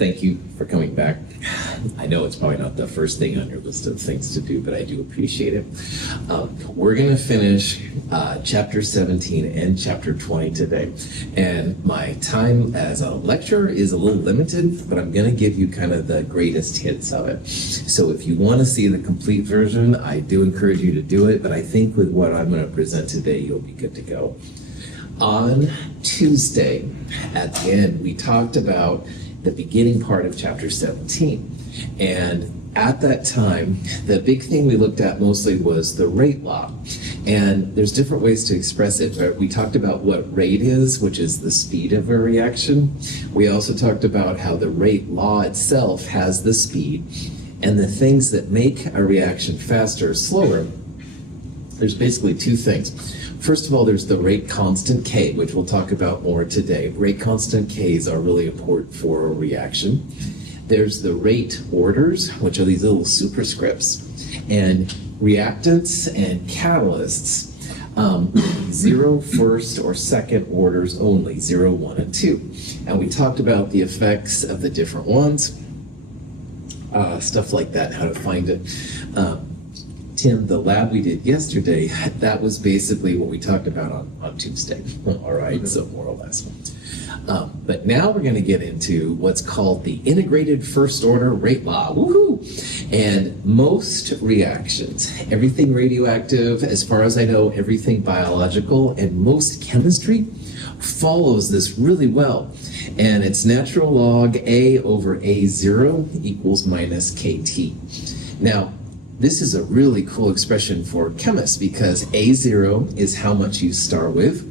thank you for coming back. I know it's probably not the first thing on your list of things to do, but I do appreciate it. We're going to finish chapter 17 and chapter 20 today. And my time as a lecturer is a little limited, but I'm going to give you kind of the greatest hits of it. So if you want to see the complete version, I do encourage you to do it, but I think with what I'm going to present today, you'll be good to go. On Tuesday, at the end, we talked about the beginning part of chapter 17. And at that time, the big thing we looked at mostly was the rate law. And there's different ways to express it. But we talked about what rate is, which is the speed of a reaction. We also talked about how the rate law itself has the speed. And the things that make a reaction faster or slower, there's basically two things. First of all, there's the rate constant K, which we'll talk about more today. Rate constant Ks are really important for a reaction. There's the rate orders, which are these little superscripts, and reactants and catalysts, 0, first, or second orders only, 0, 1, and 2. And we talked about the effects of the different ones, stuff like that, how to find it. Tim, the lab we did yesterday, that was basically what we talked about on Tuesday. All right, so more or less. But now we're going to get into what's called the integrated first order rate law. Woohoo! And most reactions, everything radioactive, as far as I know, everything biological, and most chemistry follows this really well. And it's natural log A over A0 equals minus KT. Now, this is a really cool expression for chemists because A0 is how much you start with,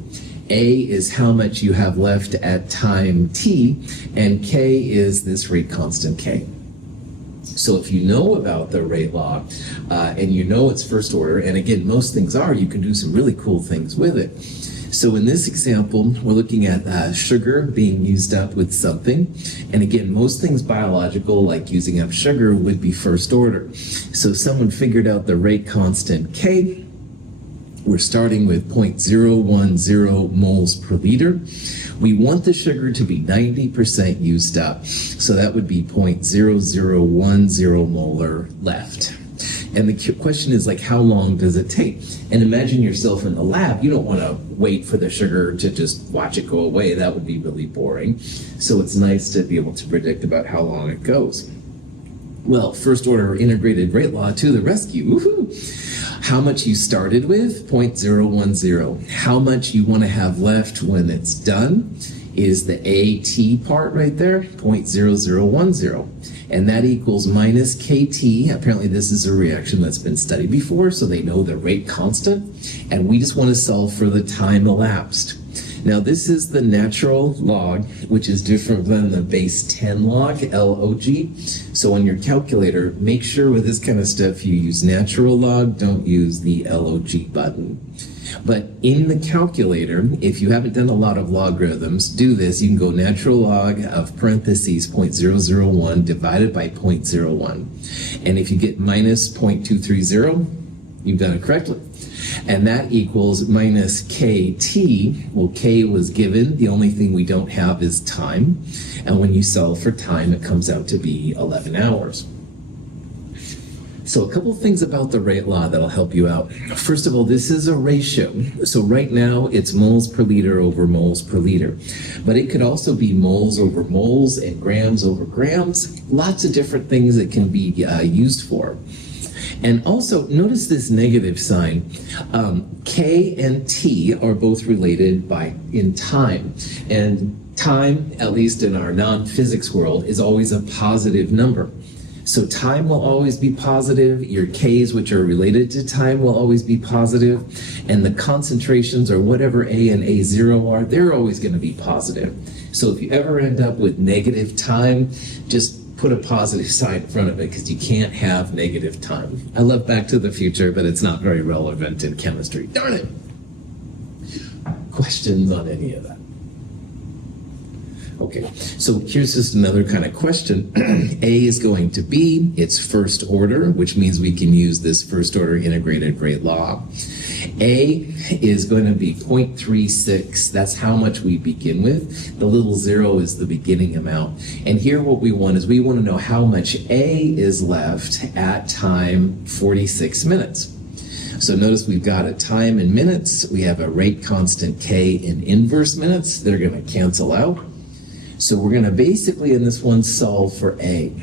A is how much you have left at time T, and K is this rate constant K. So if you know about the rate law and you know it's first order, and again, most things are, you can do some really cool things with it. So in this example, we're looking at sugar being used up with something. And again, most things biological, like using up sugar, would be first order. So someone figured out the rate constant K. We're starting with 0.010 moles per liter. We want the sugar to be 90% used up. So that would be 0.0010 molar left. And the question is, like, how long does it take? And imagine yourself in the lab. You don't want to wait for the sugar to just watch it go away. That would be really boring. So it's nice to be able to predict about how long it goes. Well, first order integrated rate law to the rescue. Woohoo! How much you started with, 0.010. How much you want to have left when it's done is the AT part right there, 0.0010. And that equals minus KT. Apparently this is a reaction that's been studied before, so they know the rate constant. And we just want to solve for the time elapsed. Now this is the natural log, which is different than the base 10 log, log. So on your calculator, make sure with this kind of stuff you use natural log, don't use the log button. But in the calculator, if you haven't done a lot of logarithms, do this. You can go natural log of parentheses 0.001 divided by 0.01. And if you get minus 0.230, you've done it correctly. And that equals minus KT. Well, K was given. The only thing we don't have is time. And when you solve for time, it comes out to be 11 hours. So a couple things about the rate law that'll help you out. First of all, this is a ratio. So right now it's moles per liter over moles per liter. But it could also be moles over moles and grams over grams. Lots of different things it can be used for. And also, notice this negative sign. K and T are both related in time. And time, at least in our non-physics world, is always a positive number. So time will always be positive. Your Ks, which are related to time, will always be positive. And the concentrations, or whatever A and A0 are, they're always going to be positive. So if you ever end up with negative time, just put a positive sign in front of it, because you can't have negative time. I love Back to the Future, but it's not very relevant in chemistry. Darn it! Questions on any of that? Okay, so here's just another kind of question. A is going to be its first order, which means we can use this first order integrated rate law. A is going to be 0.36. That's how much we begin with. The little zero is the beginning amount. And here what we want is we want to know how much A is left at time 46 minutes. So notice we've got a time in minutes. We have a rate constant K in inverse minutes. They're going to cancel out. So we're going to basically in this one solve for A.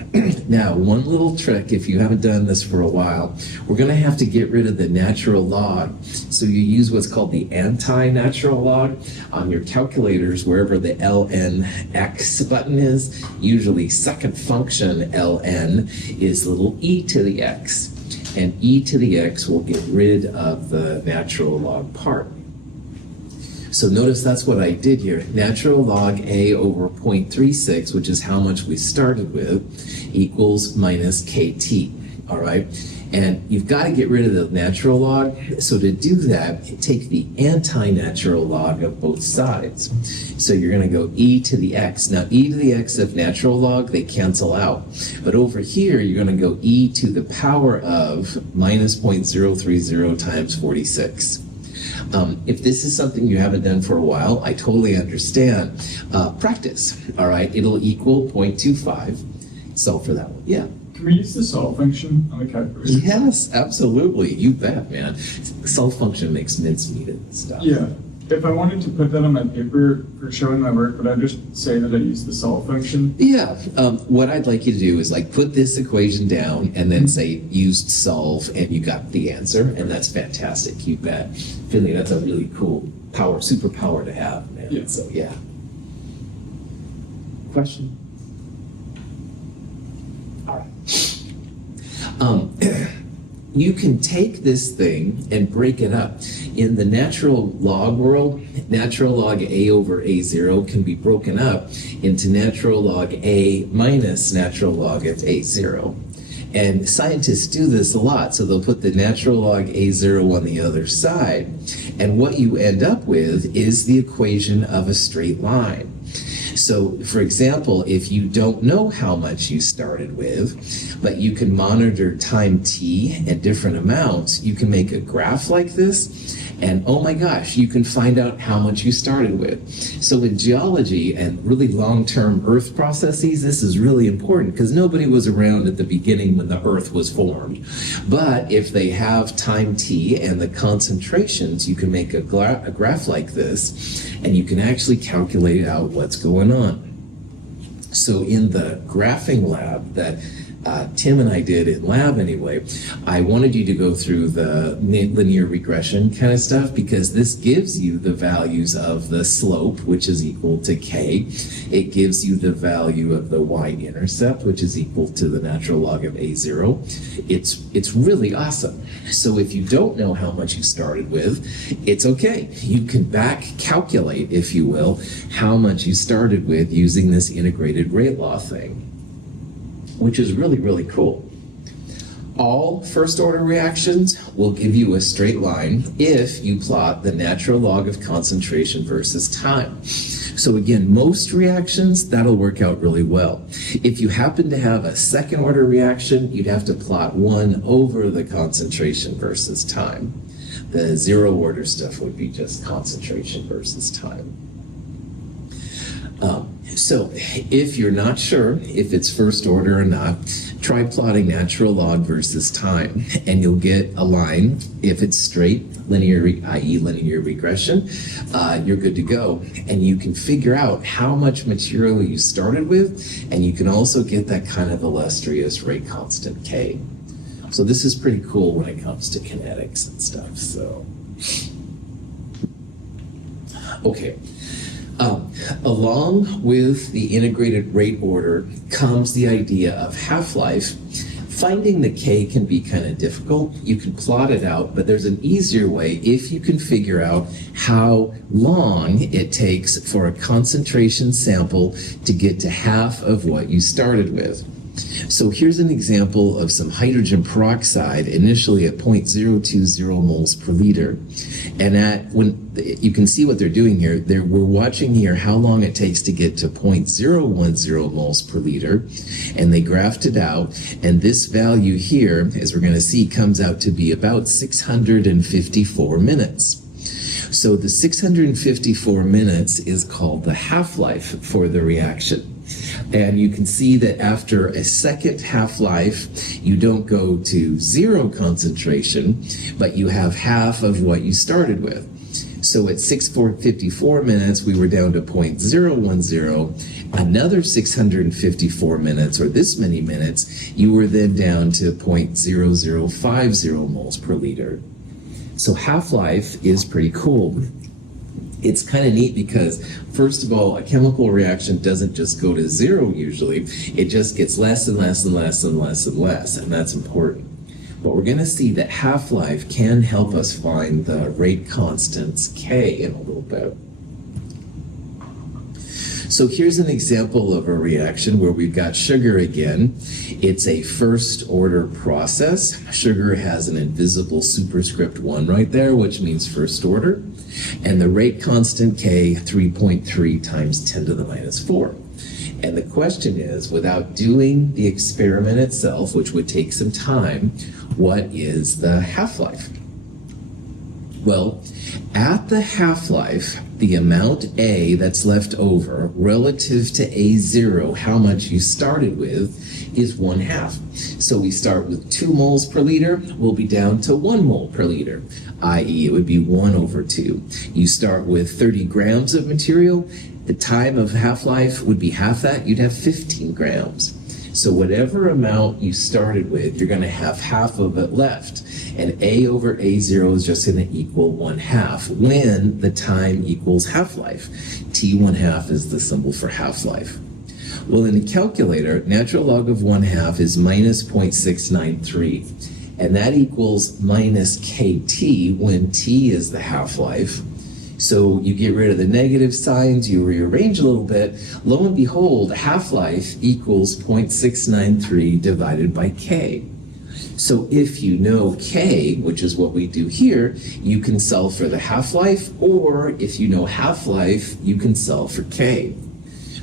Now, one little trick, if you haven't done this for a while, we're going to have to get rid of the natural log. So you use what's called the anti-natural log on your calculators, wherever the lnx button is. Usually second function ln is little e to the x. And e to the x will get rid of the natural log part. So notice that's what I did here. Natural log A over 0.36, which is how much we started with, equals minus KT, all right? And you've got to get rid of the natural log. So to do that, take the anti-natural log of both sides. So you're going to go e to the x. Now, e to the x of natural log, they cancel out. But over here, you're going to go e to the power of minus 0.030 times 46. If this is something you haven't done for a while, I totally understand. Practice, all right? It'll equal 0.25. Solve for that one. Yeah. Can we use the solve function on the calculator? Yes, absolutely. You bet, man. Solve function makes mincemeat and stuff. Yeah. If I wanted to put that on my paper for showing my work, would I just say that I use the solve function? Yeah. What I'd like you to do is like put this equation down and then say used solve and you got the answer, and that's fantastic. You bet. Finley, that's a really cool superpower to have, man. Yeah. So yeah. Question? All right. You can take this thing and break it up. In the natural log world, natural log A over A0 can be broken up into natural log A minus natural log of A0. And scientists do this a lot, so they'll put the natural log A0 on the other side, and what you end up with is the equation of a straight line. So, for example, if you don't know how much you started with, but you can monitor time t at different amounts, you can make a graph like this, and oh my gosh, you can find out how much you started with. So in geology and really long-term Earth processes, this is really important because nobody was around at the beginning when the Earth was formed. But if they have time t and the concentrations, you can make a graph like this, and you can actually calculate out what's going on. So in the graphing lab that Tim and I did in lab anyway, I wanted you to go through the linear regression kind of stuff because this gives you the values of the slope, which is equal to k. It gives you the value of the y-intercept, which is equal to the natural log of a0. It's really awesome. So if you don't know how much you started with, it's okay. You can back calculate, if you will, how much you started with using this integrated rate law thing, which is really, really cool. All first order reactions will give you a straight line if you plot the natural log of concentration versus time. So again, most reactions, that'll work out really well. If you happen to have a second order reaction, you'd have to plot 1 over the concentration versus time. The zero order stuff would be just concentration versus time. So if you're not sure if it's first order or not, try plotting natural log versus time, and you'll get a line. If it's straight, linear, i.e. linear regression, you're good to go. And you can figure out how much material you started with, and you can also get that kind of illustrious rate constant K. So this is pretty cool when it comes to kinetics and stuff, so. Okay. Along with the integrated rate order comes the idea of half-life. Finding the K can be kind of difficult. You can plot it out, but there's an easier way if you can figure out how long it takes for a concentration sample to get to half of what you started with. So here's an example of some hydrogen peroxide initially at 0.020 moles per liter. And when you can see what they're doing here, we're watching here how long it takes to get to 0.010 moles per liter. And they graphed it out. And this value here, as we're going to see, comes out to be about 654 minutes. So the 654 minutes is called the half-life for the reaction. And you can see that after a second half-life, you don't go to zero concentration, but you have half of what you started with. So at 654 minutes, we were down to 0.010. Another 654 minutes, or this many minutes, you were then down to 0.0050 moles per liter. So half-life is pretty cool. It's kind of neat because, first of all, a chemical reaction doesn't just go to zero usually. It just gets less and less and less and less and less, and that's important. But we're going to see that half-life can help us find the rate constants K in a little bit. So here's an example of a reaction where we've got sugar again. It's a first order process. Sugar has an invisible superscript 1 right there, which means first order. And the rate constant K, 3.3 times 10 to the minus 4. And the question is, without doing the experiment itself, which would take some time, what is the half-life? Well, at the half-life, the amount A that's left over relative to A0, how much you started with, is 1/2. So we start with 2 moles per liter, we'll be down to 1 mole per liter, i.e. it would be 1/2. You start with 30 grams of material, the time of half-life would be half that, you'd have 15 grams. So whatever amount you started with, you're going to have half of it left. And A over A0 is just going to equal 1/2 when the time equals half-life. T1/2 is the symbol for half-life. Well, in the calculator, natural log of 1/2 is minus 0.693. And that equals minus KT when T is the half-life. So you get rid of the negative signs, you rearrange a little bit. Lo and behold, half-life equals 0.693 divided by K. So if you know K, which is what we do here, you can solve for the half-life, or if you know half-life, you can solve for K.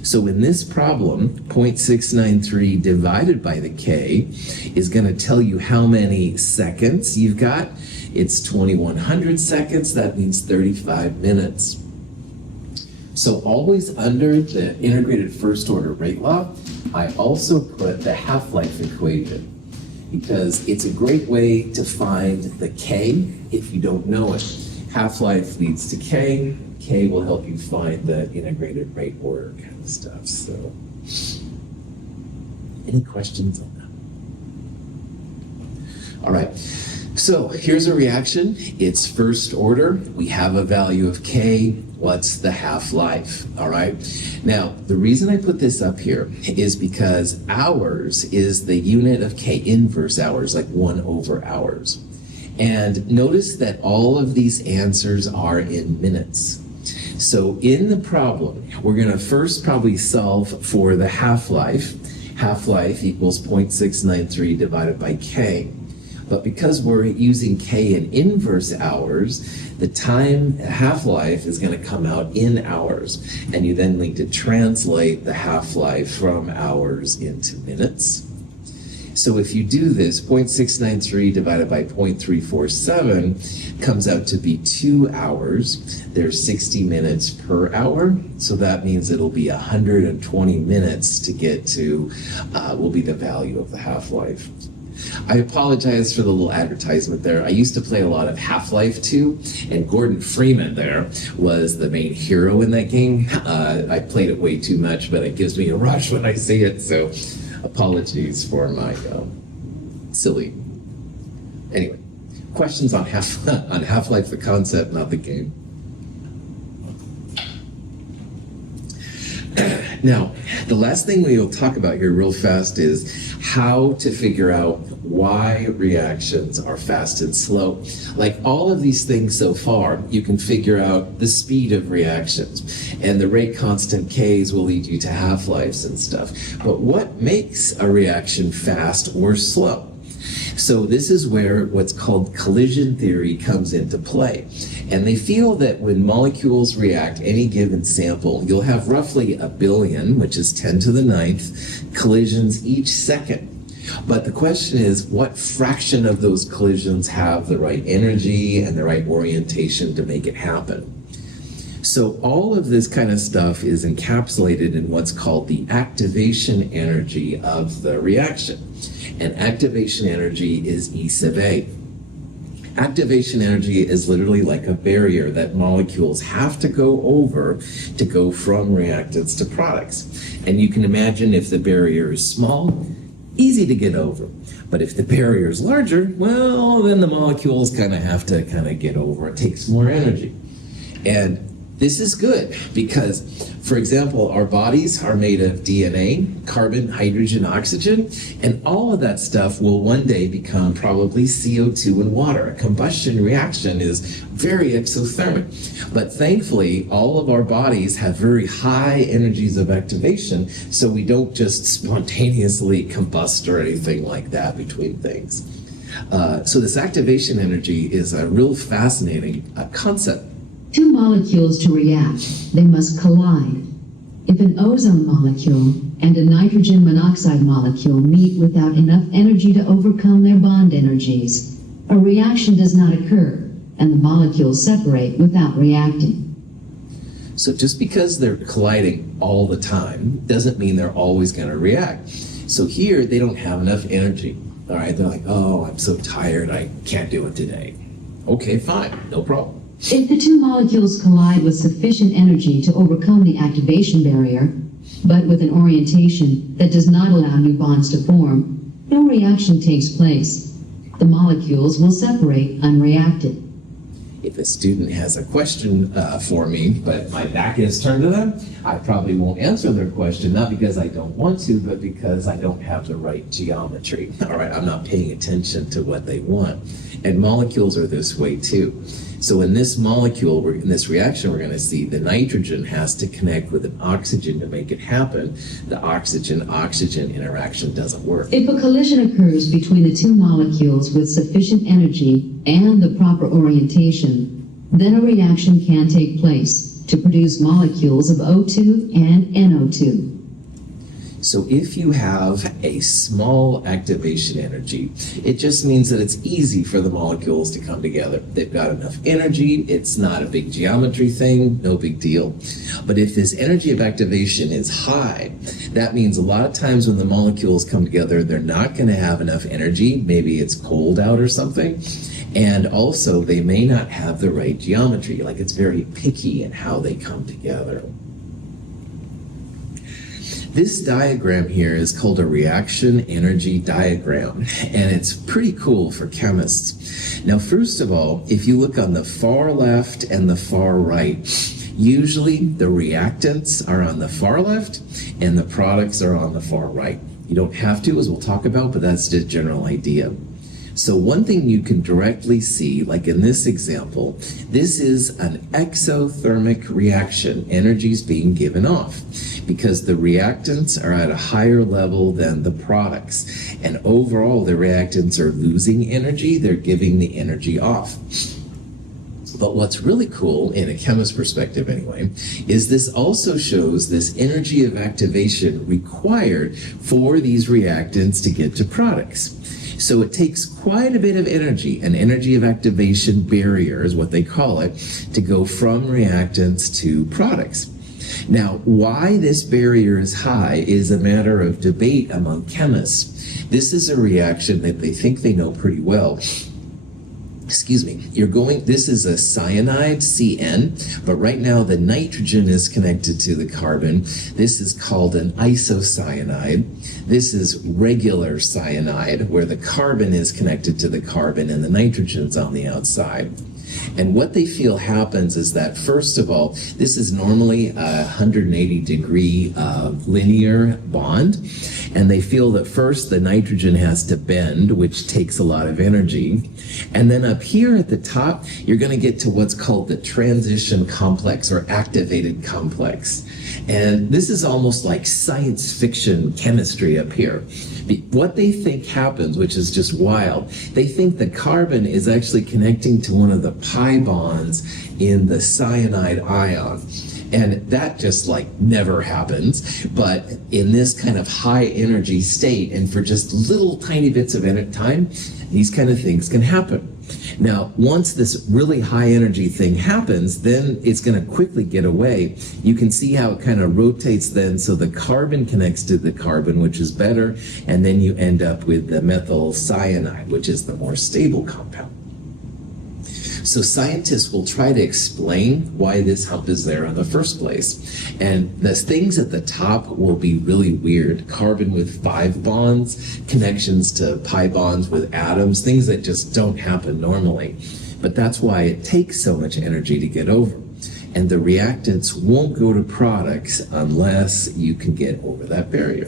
So in this problem, 0.693 divided by the K is going to tell you how many seconds you've got. It's 2100 seconds, that means 35 minutes. So always under the integrated first order rate law, I also put the half-life equation because it's a great way to find the K if you don't know it. Half-life leads to K. K will help you find the integrated rate order kind of stuff. So, any questions on that? All right. So here's a reaction. It's first order. We have a value of K. What's the half-life? All right. Now, the reason I put this up here is because hours is the unit of K inverse hours, like 1/hours. And notice that all of these answers are in minutes. So in the problem, we're going to first probably solve for the half-life. Half-life equals 0.693 divided by K. But because we're using K in inverse hours, the time half-life is going to come out in hours. And you then need to translate the half-life from hours into minutes. So if you do this, 0.693 divided by 0.347 comes out to be 2 hours. There's 60 minutes per hour. So that means it'll be 120 minutes to get to, will be the value of the half-life. I apologize for the little advertisement there. I used to play a lot of Half-Life 2, and Gordon Freeman there was the main hero in that game. I played it way too much, but it gives me a rush when I see it, so apologies for my silly. Anyway, questions on Half-Life, the concept, not the game. Now, the last thing we'll talk about here real fast is how to figure out why reactions are fast and slow. Like all of these things so far, you can figure out the speed of reactions, and the rate constant Ks will lead you to half-lives and stuff. But what makes a reaction fast or slow? So this is where what's called collision theory comes into play. And they feel that when molecules react any given sample, you'll have roughly 1 billion, which is 10 to the 9th, collisions each second. But the question is, what fraction of those collisions have the right energy and the right orientation to make it happen? So all of this kind of stuff is encapsulated in what's called the activation energy of the reaction. And activation energy is E sub A. Activation energy is literally like a barrier that molecules have to go over to go from reactants to products. And you can imagine if the barrier is small, easy to get over. But if the barrier is larger, well, then the molecules kind of have to get over. It takes more energy. And this is good because, for example, our bodies are made of DNA, carbon, hydrogen, oxygen, and all of that stuff will one day become probably CO2 and water. A combustion reaction is very exothermic. But thankfully, all of our bodies have very high energies of activation, so we don't just spontaneously combust or anything like that between things. So this activation energy is a real fascinating concept. Two molecules to react, they must collide. If an ozone molecule and a nitrogen monoxide molecule meet without enough energy to overcome their bond energies, a reaction does not occur, and the molecules separate without reacting. So just because they're colliding all the time doesn't mean they're always going to react. So here, they don't have enough energy. All right, they're like, oh, I'm so tired, I can't do it today. Okay, fine, no problem. If the two molecules collide with sufficient energy to overcome the activation barrier, but with an orientation that does not allow new bonds to form, no reaction takes place. The molecules will separate unreacted. If a student has a question for me, but my back is turned to them, I probably won't answer their question, not because I don't want to, but because I don't have the right geometry. All right, I'm not paying attention to what they want. And molecules are this way too. So in this molecule, in this reaction, we're going to see the nitrogen has to connect with an oxygen to make it happen. The oxygen-oxygen interaction doesn't work. If a collision occurs between the two molecules with sufficient energy and the proper orientation, then a reaction can take place to produce molecules of O2 and NO2. So if you have a small activation energy, it just means that it's easy for the molecules to come together. They've got enough energy, it's not a big geometry thing, no big deal. But if this energy of activation is high, that means a lot of times when the molecules come together, they're not going to have enough energy. Maybe it's cold out or something. And also, they may not have the right geometry, like it's very picky in how they come together. This diagram here is called a reaction energy diagram, and it's pretty cool for chemists. Now, first of all, if you look on the far left and the far right, usually the reactants are on the far left and the products are on the far right. You don't have to, as we'll talk about, but that's the general idea. So one thing you can directly see, like in this example, this is an exothermic reaction. Energy is being given off because the reactants are at a higher level than the products. And overall, the reactants are losing energy. They're giving the energy off. But what's really cool, in a chemist's perspective anyway, is this also shows this energy of activation required for these reactants to get to products. So it takes quite a bit of energy, an energy of activation barrier is what they call it, to go from reactants to products. Now, why this barrier is high is a matter of debate among chemists. This is a reaction that they think they know pretty well. Excuse me, this is a cyanide, CN, but right now the nitrogen is connected to the carbon. This is called an isocyanide. This is regular cyanide, where the carbon is connected to the carbon and the nitrogen's on the outside. And what they feel happens is that, first of all, this is normally a 180-degree linear bond. And they feel that first the nitrogen has to bend, which takes a lot of energy. And then up here at the top, you're going to get to what's called the transition complex or activated complex. And this is almost like science fiction chemistry up here. What they think happens, which is just wild, they think the carbon is actually connecting to one of the pi bonds in the cyanide ion. And that just like never happens. But in this kind of high energy state and for just little tiny bits of time, these kind of things can happen. Now, once this really high energy thing happens, then it's going to quickly get away. You can see how it kind of rotates then, so the carbon connects to the carbon, which is better, and then you end up with the methyl cyanide, which is the more stable compound. So scientists will try to explain why this hump is there in the first place. And the things at the top will be really weird. Carbon with 5 bonds, connections to pi bonds with atoms, things that just don't happen normally. But that's why it takes so much energy to get over. And the reactants won't go to products unless you can get over that barrier.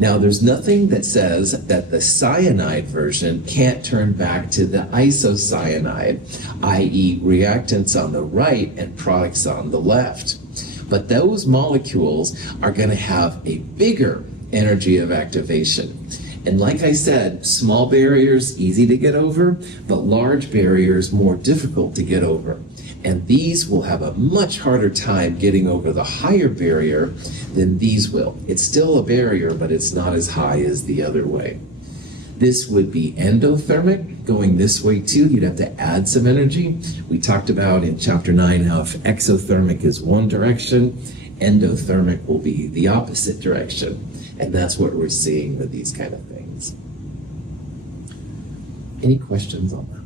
Now, there's nothing that says that the cyanide version can't turn back to the isocyanide, i.e. reactants on the right and products on the left. But those molecules are going to have a bigger energy of activation. And like I said, small barriers, easy to get over, but large barriers, more difficult to get over. And these will have a much harder time getting over the higher barrier than these will. It's still a barrier, but it's not as high as the other way. This would be endothermic, going this way too. You'd have to add some energy. We talked about in chapter 9 how if exothermic is one direction, endothermic will be the opposite direction. And that's what we're seeing with these kind of things. Any questions on that?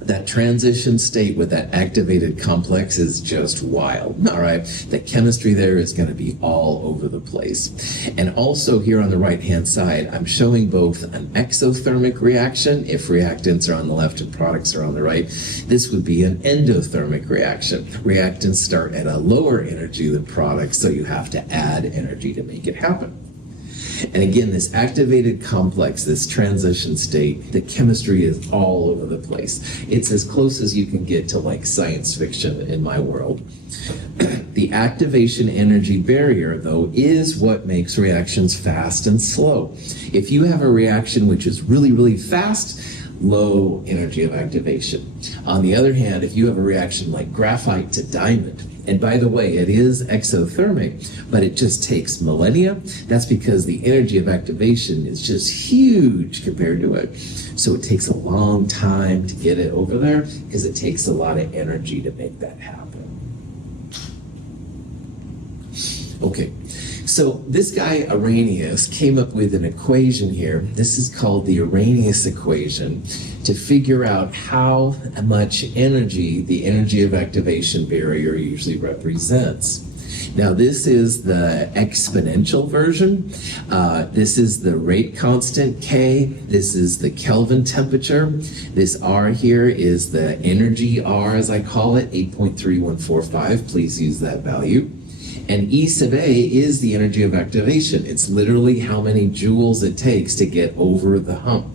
That transition state with that activated complex is just wild, all right? The chemistry there is going to be all over the place. And also here on the right-hand side, I'm showing both an exothermic reaction, if reactants are on the left and products are on the right. This would be an endothermic reaction. Reactants start at a lower energy than products, so you have to add energy to make it happen. And again, this activated complex, this transition state, the chemistry is all over the place. It's as close as you can get to like science fiction in my world. The activation energy barrier, though, is what makes reactions fast and slow. If you have a reaction which is really, really fast, low energy of activation. On the other hand, if you have a reaction like graphite to diamond, and by the way, it is exothermic, but it just takes millennia. That's because the energy of activation is just huge compared to it. So it takes a long time to get it over there because it takes a lot of energy to make that happen. Okay, so this guy Arrhenius came up with an equation here. This is called the Arrhenius equation to figure out how much energy the energy of activation barrier usually represents. Now this is the exponential version. This is the rate constant K. This is the Kelvin temperature. This R here is the energy R, as I call it, 8.3145. Please use that value. And E sub A is the energy of activation. It's literally how many joules it takes to get over the hump.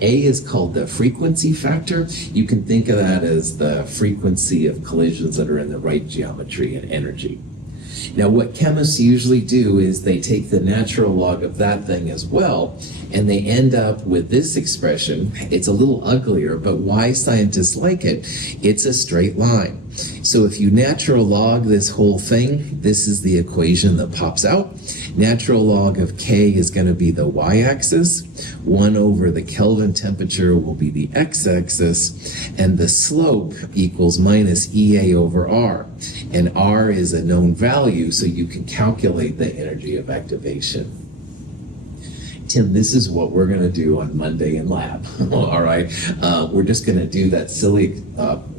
A is called the frequency factor. You can think of that as the frequency of collisions that are in the right geometry and energy. Now, what chemists usually do is they take the natural log of that thing as well, and they end up with this expression. It's a little uglier, but why scientists like it? It's a straight line. So if you natural log this whole thing, this is the equation that pops out. Natural log of K is going to be the y-axis. 1 over the Kelvin temperature will be the x-axis. And the slope equals minus EA over R. And R is a known value, so you can calculate the energy of activation. Tim, this is what we're going to do on Monday in lab. All right. We're just going to do that silly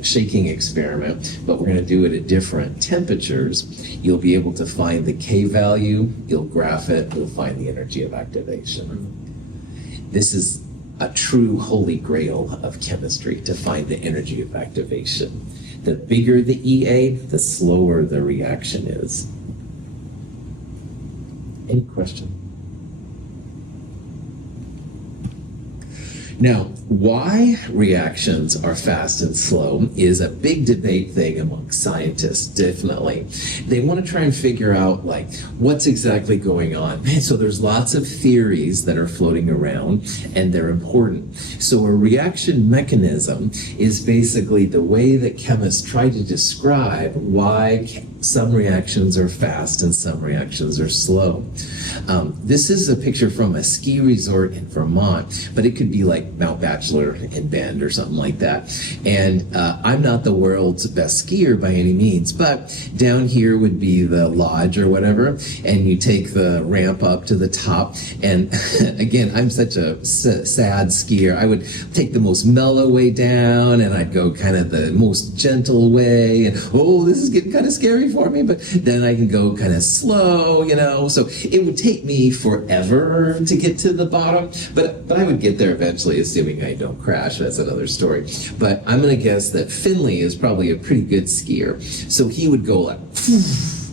shaking experiment, but we're going to do it at different temperatures. You'll be able to find the K value. You'll graph it. You'll find the energy of activation. This is a true holy grail of chemistry to find the energy of activation. The bigger the EA, the slower the reaction is. Any question? Now, why reactions are fast and slow is a big debate thing among scientists, definitely. They want to try and figure out, like, what's exactly going on. So there's lots of theories that are floating around, and they're important. So a reaction mechanism is basically the way that chemists try to describe why some reactions are fast and some reactions are slow. This is a picture from a ski resort in Vermont, but it could be like Mount Bachelor in Bend or something like that. And I'm not the world's best skier by any means, but down here would be the lodge or whatever, and you take the ramp up to the top. And again, I'm such a sad skier. I would take the most mellow way down, and I'd go kind of the most gentle way. And oh, this is getting kind of scary for me, but then I can go kind of slow, you know. So it would take me forever to get to the bottom, but I would get there eventually, assuming I don't crash. That's another story. But I'm going to guess that Finley is probably a pretty good skier. So he would go like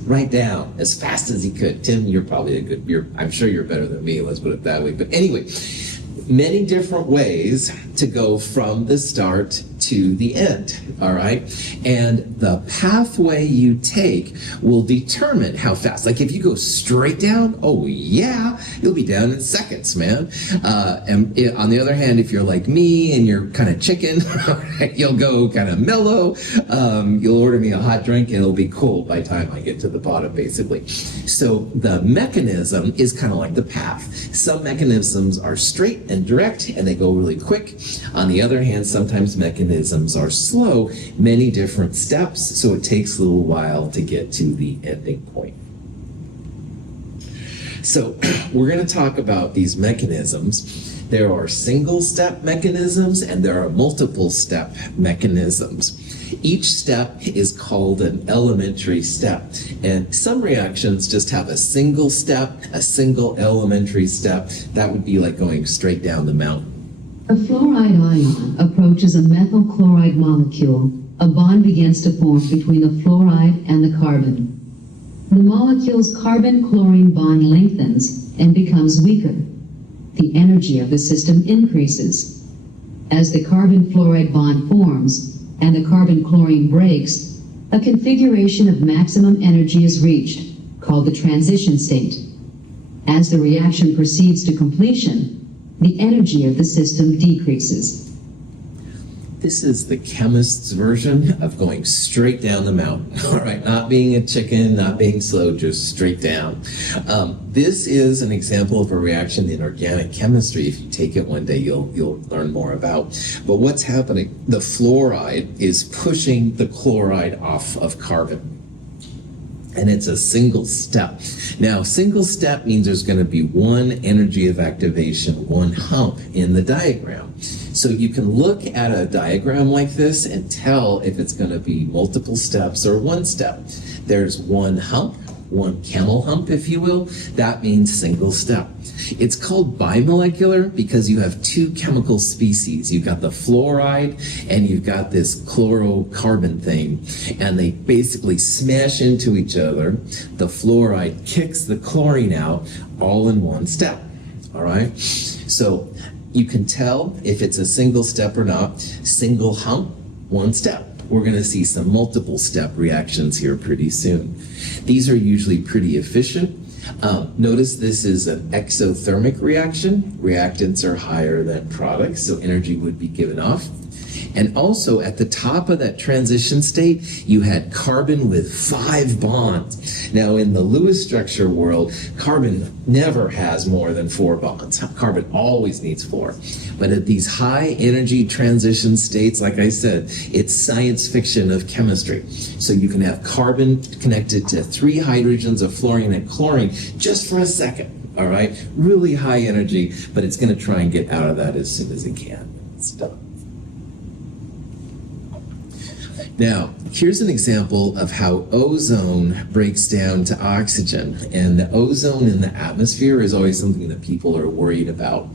right down as fast as he could. Tim, you're probably I'm sure you're better than me, let's put it that way. But anyway, many different ways to go from the start to the end, all right? And the pathway you take will determine how fast. Like if you go straight down, oh yeah, you'll be down in seconds, man. On the other hand, if you're like me and you're kind of chicken, you'll go kind of mellow. You'll order me a hot drink and it'll be cold by the time I get to the bottom, basically. So the mechanism is kind of like the path. Some mechanisms are straight and direct and they go really quick. On the other hand, sometimes mechanisms are slow, many different steps, so it takes a little while to get to the ending point. So we're going to talk about these mechanisms. There are single-step mechanisms and there are multiple-step mechanisms. Each step is called an elementary step, and some reactions just have a single step, a single elementary step. That would be like going straight down the mountain. A fluoride ion approaches a methyl chloride molecule. A bond begins to form between the fluoride and the carbon. The molecule's carbon-chlorine bond lengthens and becomes weaker. The energy of the system increases. As the carbon-fluoride bond forms and the carbon-chlorine breaks, a configuration of maximum energy is reached, called the transition state. As the reaction proceeds to completion, the energy of the system decreases. This is the chemist's version of going straight down the mountain, all right? Not being a chicken, not being slow, just straight down. This is an example of a reaction in organic chemistry. If you take it one day, you'll learn more about. But what's happening? The fluoride is pushing the chloride off of carbon. And it's a single step. Now, single step means there's going to be one energy of activation, one hump in the diagram. So you can look at a diagram like this and tell if it's going to be multiple steps or one step. There's one hump, one camel hump, if you will. That means single step. It's called bimolecular because you have two chemical species. You've got the fluoride and you've got this chlorocarbon thing, and they basically smash into each other. The fluoride kicks the chlorine out all in one step, all right? So you can tell if it's a single step or not. Single hump, one step. We're going to see some multiple step reactions here pretty soon. These are usually pretty efficient. Notice this is an exothermic reaction. Reactants are higher than products, so energy would be given off. And also at the top of that transition state, you had carbon with 5 bonds. Now in the Lewis structure world, carbon never has more than 4 bonds. Carbon always needs 4. But at these high energy transition states, like I said, it's science fiction of chemistry. So you can have carbon connected to 3 hydrogens of fluorine and chlorine just for a second, all right? Really high energy, but it's going to try and get out of that as soon as it can. It's done. Now, here's an example of how ozone breaks down to oxygen. And the ozone in the atmosphere is always something that people are worried about.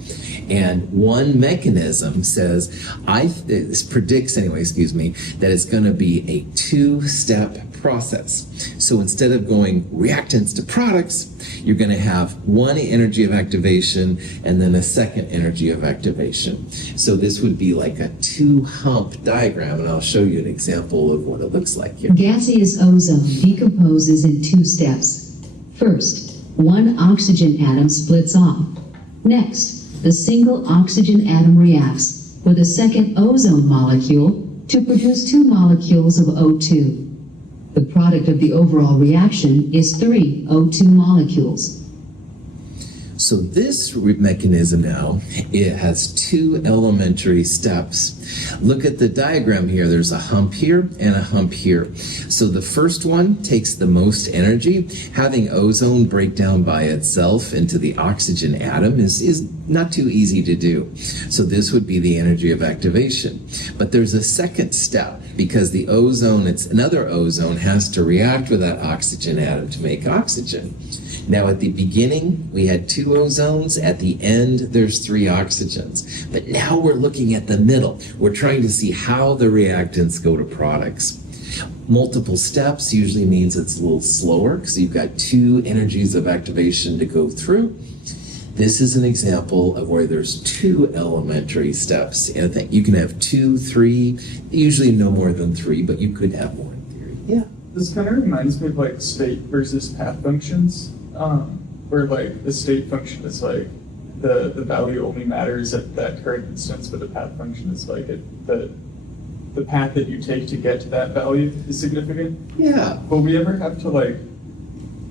And one mechanism this predicts anyway, that it's going to be a two-step process. So instead of going reactants to products, you're going to have one energy of activation and then a second energy of activation. So this would be like a two-hump diagram, and I'll show you an example of what it looks like here. Gaseous ozone decomposes in two steps. First, one oxygen atom splits off. Next, the single oxygen atom reacts with a second ozone molecule to produce two molecules of O2. The product of the overall reaction is 3 O2 molecules. So this mechanism now, it has two elementary steps. Look at the diagram here. There's a hump here and a hump here. So the first one takes the most energy. Having ozone break down by itself into the oxygen atom is not too easy to do. So this would be the energy of activation. But there's a second step because the ozone, another ozone, has to react with that oxygen atom to make oxygen. Now at the beginning, we had two ozones. At the end, there's three oxygens. But now we're looking at the middle. We're trying to see how the reactants go to products. Multiple steps usually means it's a little slower because you've got two energies of activation to go through. This is an example of where there's two elementary steps. And you can have 2, 3, usually no more than 3, but you could have more in theory. Yeah. This kind of reminds me of like state versus path functions, where like the state function is like the value only matters at that current instance, but the path function is like the path that you take to get to that value is significant. Yeah. Will we ever have to like,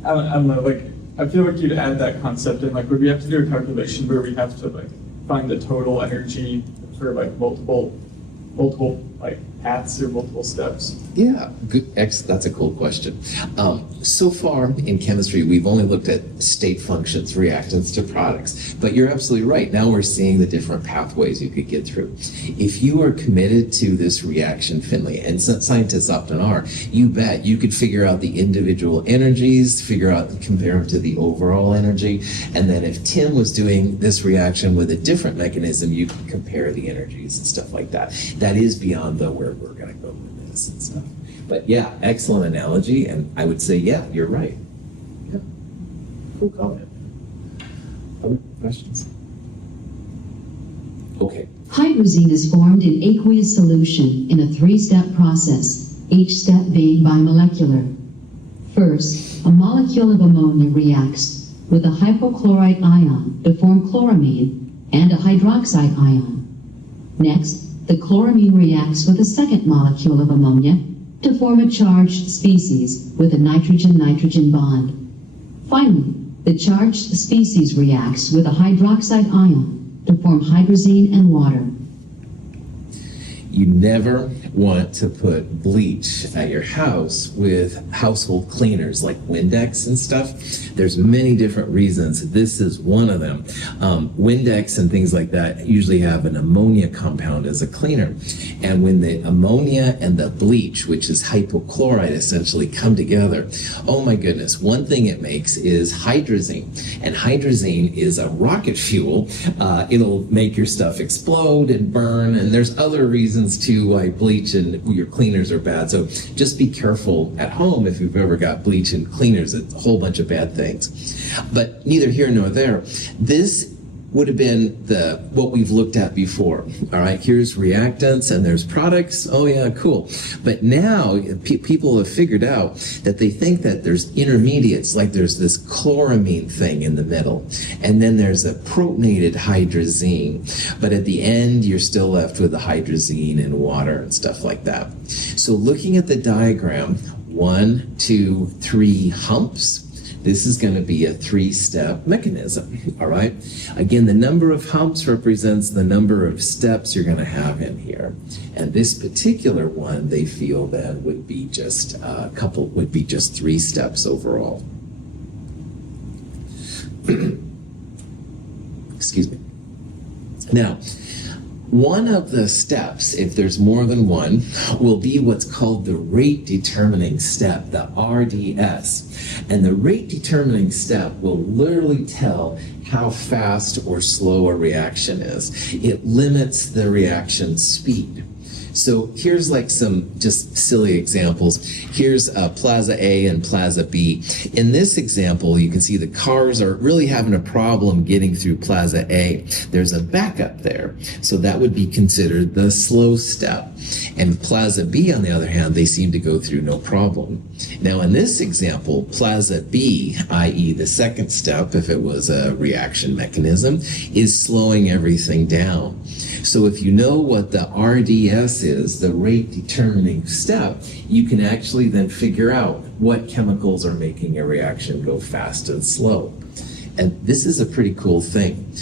I don't know, like I feel like you'd add that concept in, like would we have to do a calculation where we have to like find the total energy for like multiple like paths or multiple steps? Yeah, good. That's a cool question. So far in chemistry, we've only looked at state functions, reactants to products. But you're absolutely right. Now we're seeing the different pathways you could get through. If you are committed to this reaction, Finley, and scientists often are, you bet you could figure out the individual energies, compare them to the overall energy. And then if Tim was doing this reaction with a different mechanism, you could compare the energies and stuff like that. That is beyond where we're going to go with this and stuff. But yeah, excellent analogy, and I would say, yeah, you're right. Yeah. Cool comment. Other questions? Okay. Hydrazine is formed in aqueous solution in a 3-step process, each step being bimolecular. First, a molecule of ammonia reacts with a hypochlorite ion to form chloramine and a hydroxide ion. Next, the chloramine reacts with a second molecule of ammonia to form a charged species with a nitrogen-nitrogen bond. Finally, the charged species reacts with a hydroxide ion to form hydrazine and water. You never want to put bleach at your house with household cleaners like Windex and stuff. There's many different reasons. This is one of them. Windex and things like that usually have an ammonia compound as a cleaner. And when the ammonia and the bleach, which is hypochlorite, essentially come together, oh my goodness, one thing it makes is hydrazine. And hydrazine is a rocket fuel. It'll make your stuff explode and burn, and there's other reasons too why bleach and your cleaners are bad. So just be careful at home if you've ever got bleach and cleaners. It's a whole bunch of bad things. But neither here nor there. This would have been what we've looked at before. All right, here's reactants and there's products. Oh yeah, cool. But now people have figured out that they think that there's intermediates, like there's this chloramine thing in the middle, and then there's a protonated hydrazine. But at the end, you're still left with the hydrazine and water and stuff like that. So looking at the diagram, 1, 2, 3 humps. This is going to be a 3-step mechanism, all right? Again, the number of humps represents the number of steps you're going to have in here. And this particular one, they feel that would be just would be just 3 steps overall. Excuse me. Now, One of the steps, if there's more than one, will be what's called the rate determining step, the RDS. And the rate determining step will literally tell how fast or slow a reaction is. It limits the reaction speed. So here's like some just silly examples. Here's Plaza A and Plaza B. In this example, you can see the cars are really having a problem getting through Plaza A. There's a backup there. So that would be considered the slow step. And Plaza B, on the other hand, they seem to go through no problem. Now in this example, Plaza B, i.e. the second step, if it was a reaction mechanism, is slowing everything down. So if you know what the RDS is, the rate determining step, you can actually then figure out what chemicals are making a reaction go fast and slow. And this is a pretty cool thing.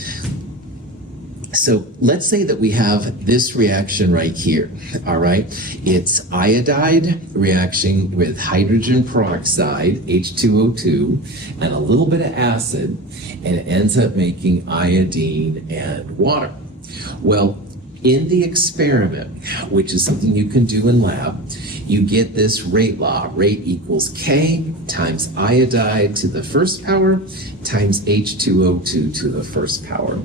So let's say that we have this reaction right here, all right? It's iodide reaction with hydrogen peroxide, H2O2, and a little bit of acid, and it ends up making iodine and water. Well, in the experiment, which is something you can do in lab, you get this rate law. Rate equals K times iodide to the first power times H2O2 to the first power.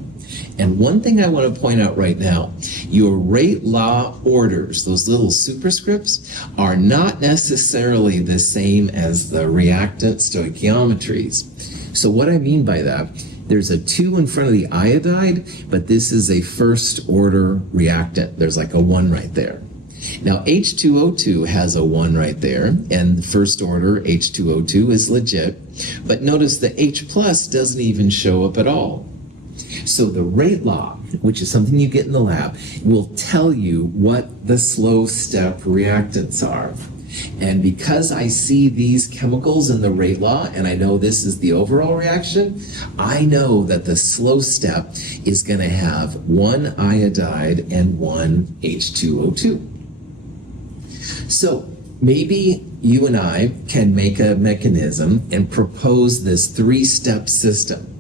And one thing I want to point out right now, your rate law orders, those little superscripts, are not necessarily the same as the reactant stoichiometries. So what I mean by that, there's a 2 in front of the iodide, but this is a first order reactant. There's like a 1 right there. Now H2O2 has a 1 right there, and the first order H2O2 is legit, but notice the H plus doesn't even show up at all. So the rate law, which is something you get in the lab, will tell you what the slow step reactants are. And because I see these chemicals in the rate law, and I know this is the overall reaction, I know that the slow step is going to have 1 iodide and 1 H2O2. So maybe you and I can make a mechanism and propose this 3-step system.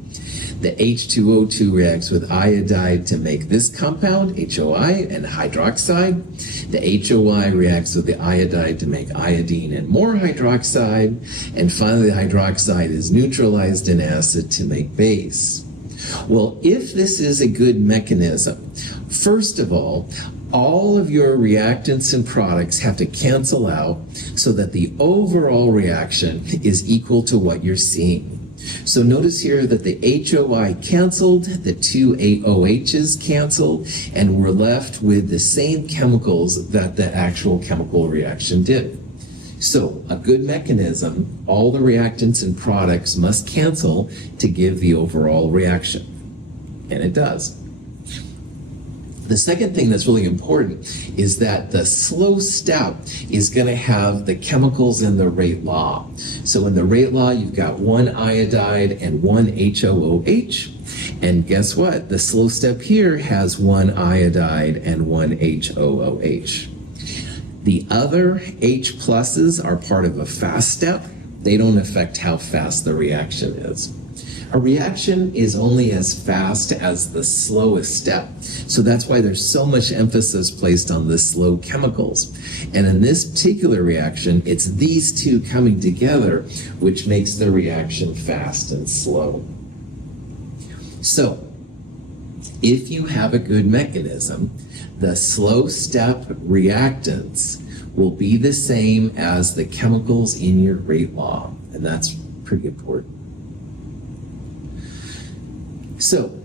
The H2O2 reacts with iodide to make this compound, HOI, and hydroxide. The HOI reacts with the iodide to make iodine and more hydroxide. And finally, the hydroxide is neutralized in acid to make base. Well, if this is a good mechanism, first of all of your reactants and products have to cancel out so that the overall reaction is equal to what you're seeing. So notice here that the HOI canceled, the 2 AOHs canceled, and we're left with the same chemicals that the actual chemical reaction did. So a good mechanism, all the reactants and products must cancel to give the overall reaction. And it does. The second thing that's really important is that the slow step is going to have the chemicals in the rate law. So in the rate law, you've got 1 iodide and 1 HOOH. And guess what? The slow step here has 1 iodide and 1 HOOH. The other H pluses are part of a fast step. They don't affect how fast the reaction is. A reaction is only as fast as the slowest step. So that's why there's so much emphasis placed on the slow chemicals. And in this particular reaction, it's these two coming together which makes the reaction fast and slow. So if you have a good mechanism, the slow step reactants will be the same as the chemicals in your rate law. And that's pretty important. So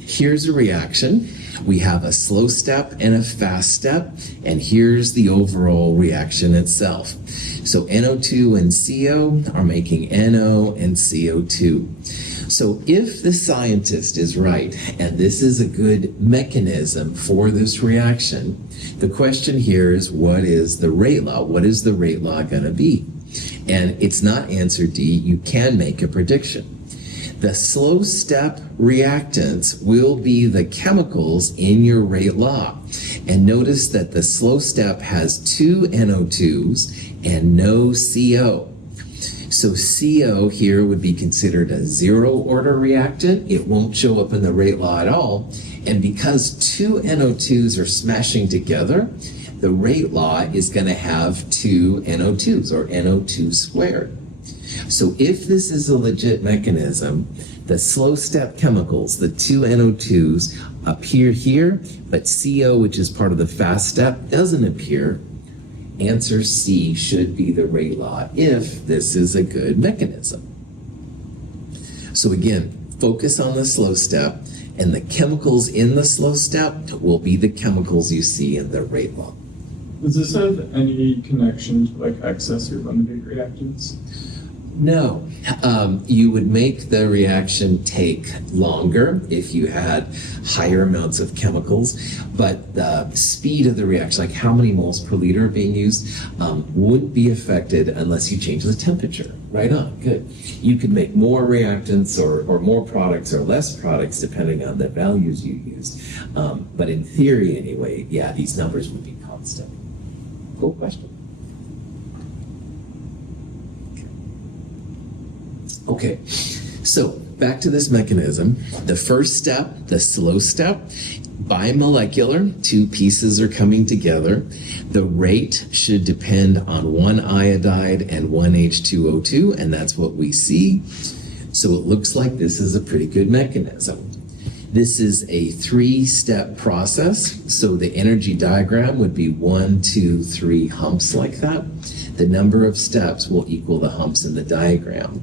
here's a reaction. We have a slow step and a fast step, and here's the overall reaction itself. So NO2 and CO are making NO and CO2. So if the scientist is right, and this is a good mechanism for this reaction, the question here is, what is the rate law? What is the rate law going to be? And it's not answer D. You can make a prediction. The slow step reactants will be the chemicals in your rate law. And notice that the slow step has 2 NO2s and no CO. So CO here would be considered a zero order reactant. It won't show up in the rate law at all. And because two NO2s are smashing together, the rate law is going to have two NO2s, or NO2 squared. So if this is a legit mechanism, the slow step chemicals, the two NO2s, appear here, but CO, which is part of the fast step, doesn't appear. Answer C should be the rate law if this is a good mechanism. So again, focus on the slow step, and the chemicals in the slow step will be the chemicals you see in the rate law. Does this have any connection to like excess or limited reactants? No. You would make the reaction take longer if you had higher amounts of chemicals, but the speed of the reaction, like how many moles per liter are being used, wouldn't be affected unless you change the temperature. Right on, good. You could make more reactants or more products or less products depending on the values you used. But in theory anyway, yeah, these numbers would be constant. Cool question. Okay, so back to this mechanism. The first step, the slow step, bimolecular, two pieces are coming together. The rate should depend on one iodide and one H2O2, and that's what we see. So it looks like this is a pretty good mechanism. This is a three-step process, so the energy diagram would be 1, 2, 3 humps like that. The number of steps will equal the humps in the diagram.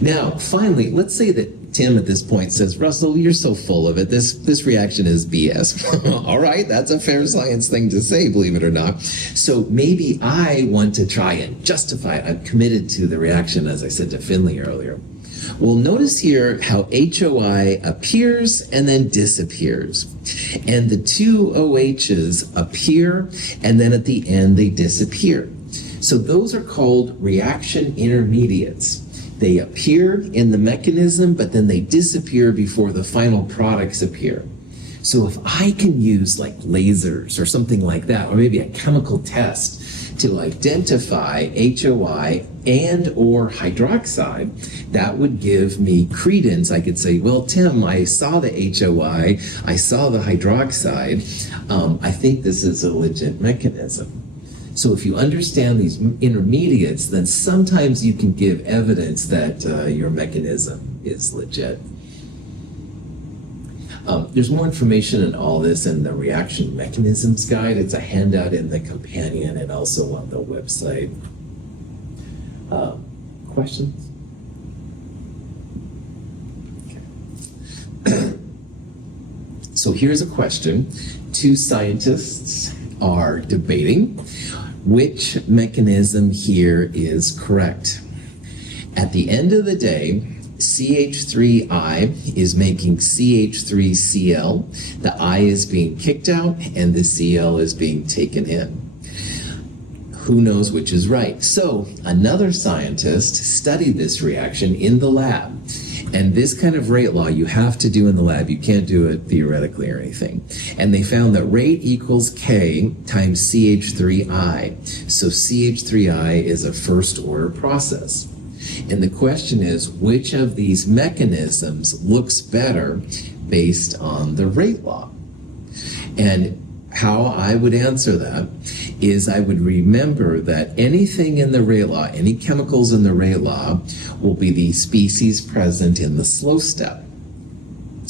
Now, finally, let's say that Tim at this point says, Russell, you're so full of it. This reaction is BS. All right, that's a fair science thing to say, believe it or not. So maybe I want to try and justify it. I'm committed to the reaction, as I said to Finley earlier. Well, notice here how HOI appears and then disappears. And the two OHs appear, and then at the end they disappear. So those are called reaction intermediates. They appear in the mechanism, but then they disappear before the final products appear. So if I can use like lasers or something like that, or maybe a chemical test to identify HOI and or hydroxide, that would give me credence. I could say, well, Tim, I saw the HOI, I saw the hydroxide. I think this is a legit mechanism. So if you understand these intermediates, then sometimes you can give evidence that your mechanism is legit. There's more information in all this in the reaction mechanisms guide. It's a handout in the companion and also on the website. Questions? Okay. So here's a question. Two scientists are debating which mechanism here is correct. At the end of the day, CH3I is making CH3Cl. The I is being kicked out and the Cl is being taken in. Who knows which is right? So another scientist studied this reaction in the lab. And this kind of rate law you have to do in the lab. You can't do it theoretically or anything. And they found that rate equals K times CH3I. So CH3I is a first order process. And the question is, which of these mechanisms looks better based on the rate law? And how I would answer that is I would remember that anything in the rate law, any chemicals in the rate law, will be the species present in the slow step.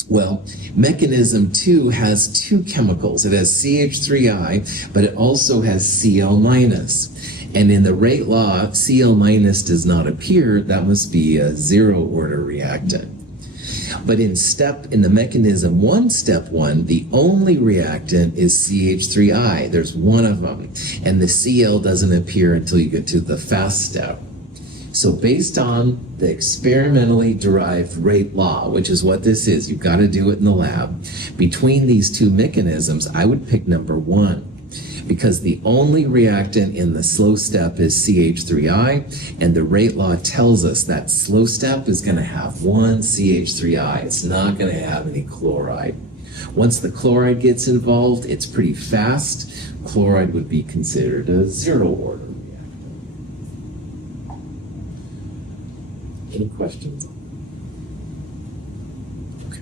Well, mechanism 2 has two chemicals. It has CH3I, but it also has Cl-. And in the rate law, Cl- does not appear. That must be a zero order reactant. But in the mechanism 1, step 1, the only reactant is CH3I. There's one of them. And the Cl doesn't appear until you get to the fast step. So based on the experimentally derived rate law, which is what this is, you've got to do it in the lab, between these two mechanisms, I would pick number 1. Because the only reactant in the slow step is CH3I, and the rate law tells us that slow step is going to have one CH3I. It's not going to have any chloride. Once the chloride gets involved, it's pretty fast. Chloride would be considered a zero order reactant. Any questions? Okay.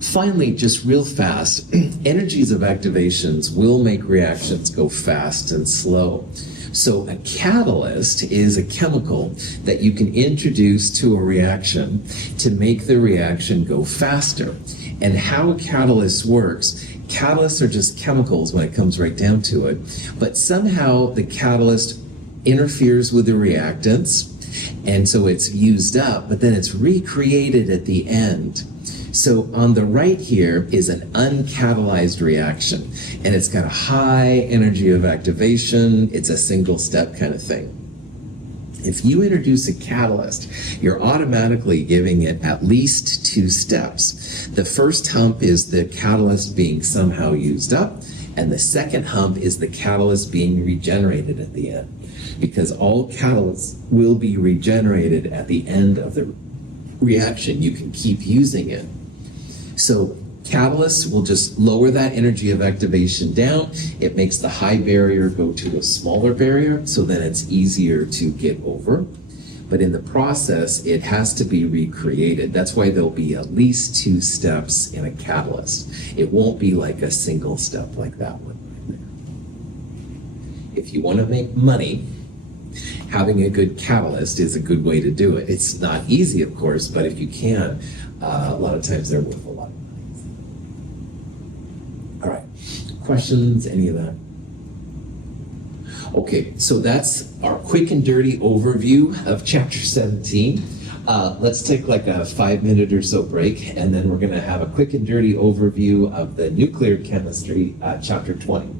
Finally, just real fast, energies of activations will make reactions go fast and slow. So a catalyst is a chemical that you can introduce to a reaction to make the reaction go faster. And how a catalyst works, catalysts are just chemicals when it comes right down to it, but somehow the catalyst interferes with the reactants, and so it's used up, but then it's recreated at the end. So on the right here is an uncatalyzed reaction, and it's got a high energy of activation. It's a single step kind of thing. If you introduce a catalyst, you're automatically giving it at least 2 steps. The first hump is the catalyst being somehow used up, and the second hump is the catalyst being regenerated at the end, because all catalysts will be regenerated at the end of the reaction. You can keep using it. So catalysts will just lower that energy of activation down. It makes the high barrier go to a smaller barrier, so then it's easier to get over. But in the process, it has to be recreated. That's why there'll be at least 2 steps in a catalyst. It won't be like a single step like that one right there. If you want to make money, having a good catalyst is a good way to do it. It's not easy, of course, but if you can, a lot of times they're worth a lot of money. All right, questions, any of that? Okay, so that's our quick and dirty overview of chapter 17. Let's take like a 5-minute or so break, and then we're going to have a quick and dirty overview of the nuclear chemistry, chapter 20.